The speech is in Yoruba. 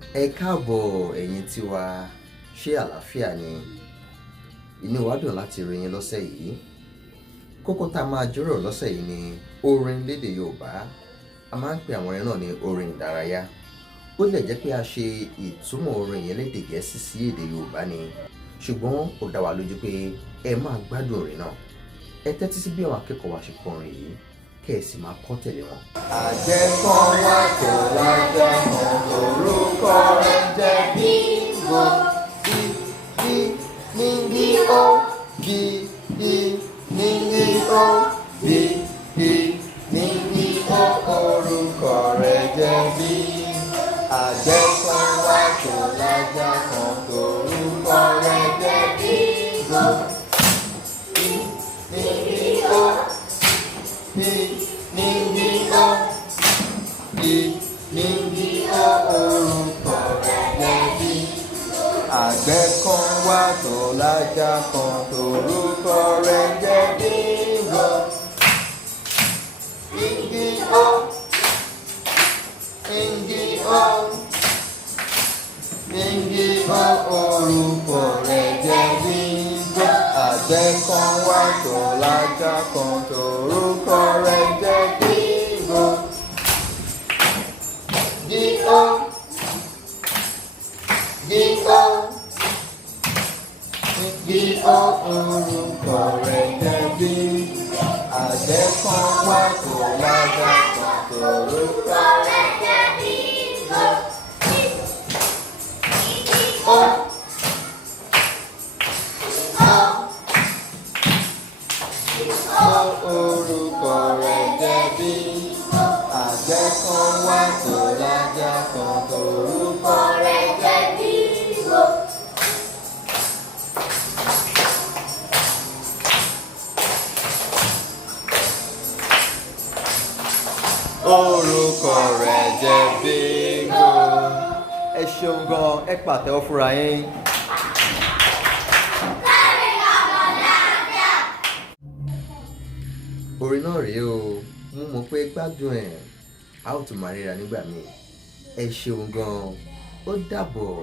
Ẹ káàbọ̀ ẹ̀yin tiwa, ṣé àlàáfíà ni? Inú wa dùn láti rí yín lọ́sẹ̀ yìí. Kókó tá a máa jíròrò lọ́sẹ̀ yìí ni orin lédè Yorùbá. A máa ń pè àwọn orin náà ní orin ìdárayá. Ó lè jẹ́ pé a ṣe ìtumọ̀ orin yẹn lédè Gẹ̀ẹ́sì sí èdè Yorùbá ni, ṣùgbọ́n ó dá wa lójú pé ẹ máa gbádùn orin náà. Ẹ tẹ́tí sí bí àwọn akẹ́kọ̀ọ́ wa ṣe kọ orin yìí, kẹ́ ẹ sì máa kọ tẹ̀lé wọn. Àjẹ́ kan wá tó lájẹ́ kan orúkọ rẹ̀ jẹ́ Bíngò. Níngí ó, níngí ó, níngí ó, orúkọ rẹ̀ jẹ́ Bíngò. Àjẹ́ kan wá tó lájẹ́ kan orúkọ rẹ̀ jẹ́ Bíngò. Níngí ó, níngí ó, níngí ó, orúkọ rẹ̀ jẹ́ Bíngò. Àgbẹ̀ kan wá tó lájà kan torúkọ rẹ̀ jẹ́ Bíngò. Níngí ó, níngí ó, níngí ó, orúkọ rẹ̀ jẹ́ Bíngò. Àgbẹ̀ kan wá tó lájà kan torúkọ rẹ̀ jẹ́ Bíngò. Bíngò, Bíngò, Bíngò, orúkọ rẹ̀ jẹ́ Bíngò. Àgbẹ̀ kan wá tó lájà kan torúkọ rẹ̀ jẹ́ Bíngò. Bíngò, orúkọ rẹ̀ jẹ́ Bíngò. Àgbẹ̀ kan wá tó lájà kan torúkọ rẹ̀ jẹ́ Bíngò. Orúkọ rẹ̀ jẹ́ Bíngò. Ẹ ṣeun gan, ẹ pàtẹ́wọ́ fúnra yín. Orin náà rèé o, mo mọ̀ pé gbádùn ẹ̀. A ó tún máa ríra nígbà míì. Ẹ ṣeun gan, ó dàbọ̀.